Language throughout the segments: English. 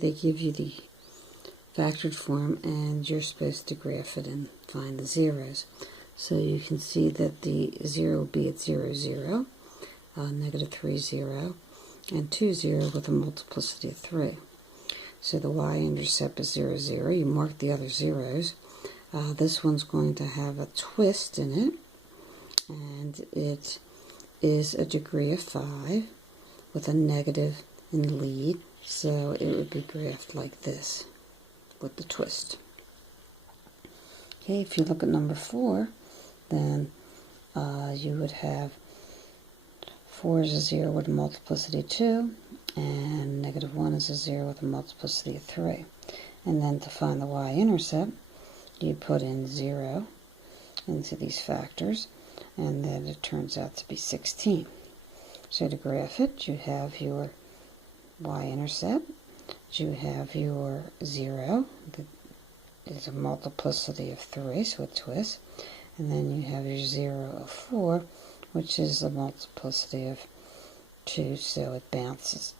They give you the factored form and you're supposed to graph it and find the zeros. So you can see that the 0 will be at 0, 0, negative 3, 0, and 2, 0 with a multiplicity of 3. So the y-intercept is 0, 0. You mark the other zeros. This one's going to have a twist in it, and it is a degree of 5 with a negative in the lead. So it would be graphed like this with the twist. Okay, if you look at number 4, then you would have 4 is a 0 with a multiplicity of 2, and negative 1 is a 0 with a multiplicity of 3. And then to find the y-intercept, you put in 0 into these factors, and then it turns out to be 16. So to graph it, you have your y-intercept, you have your 0, that is a multiplicity of 3, so it twists, and then you have your 0 of 4, which is a multiplicity of 2, so it bounces.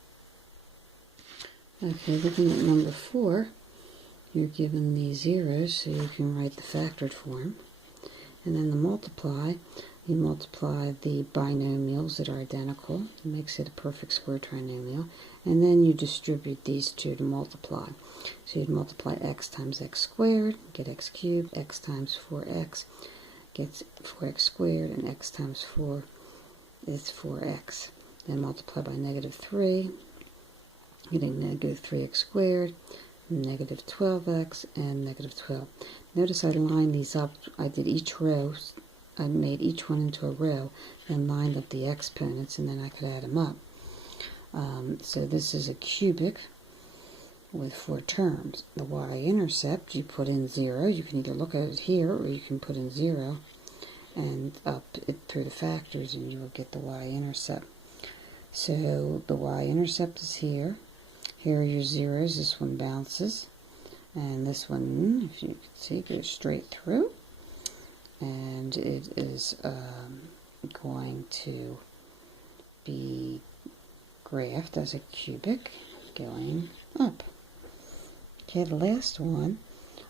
Okay, looking at number 4, you're given these zeros, so you can write the factored form. And then the multiply, you multiply the binomials that are identical. It makes it a perfect square trinomial. And then you distribute these two to multiply. So you'd multiply x times x squared, get x cubed, x times 4x gets 4x squared, and x times 4 is 4x. Then multiply by negative 3, getting negative 3x squared, negative 12x, and negative 12. Notice I lined these up. I did each row. I made each one into a row and lined up the exponents, and then I could add them up. So this is a cubic with 4 terms. The y-intercept, you put in 0. You can either look at it here, or you can put in 0 and up it through the factors, and you will get the y-intercept. So the y-intercept is here. Here are your zeros. This one bounces, and this one, if you can see, goes straight through, and it is going to be graphed as a cubic going up. Okay, the last one,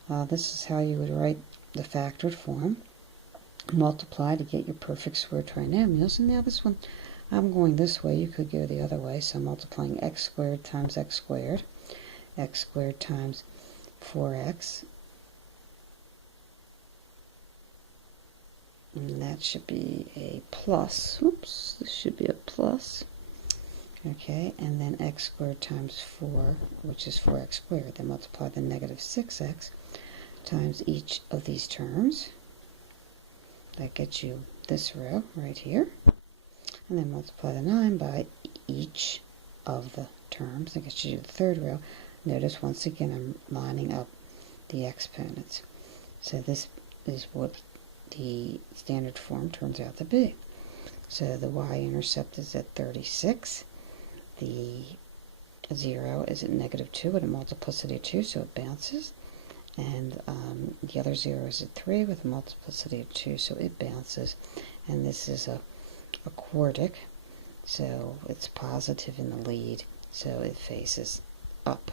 this is how you would write the factored form. Multiply to get your perfect square trinomials, and now this one, I'm going this way, you could go the other way, so I'm multiplying x squared times x squared times 4x, and that should be a plus. Oops, this should be a plus. Okay, and then x squared times 4, which is 4x squared. Then multiply the negative 6x times each of these terms. That gets you this row right here. And then multiply the 9 by each of the terms. That gets you the third row. Notice once again I'm lining up the exponents. So this is what the standard form turns out to be. So the y-intercept is at 36. The 0 is at negative 2 with a multiplicity of 2, so it bounces. And the other 0 is at 3 with a multiplicity of 2, so it bounces. And this is a quartic, so it's positive in the lead, so it faces up.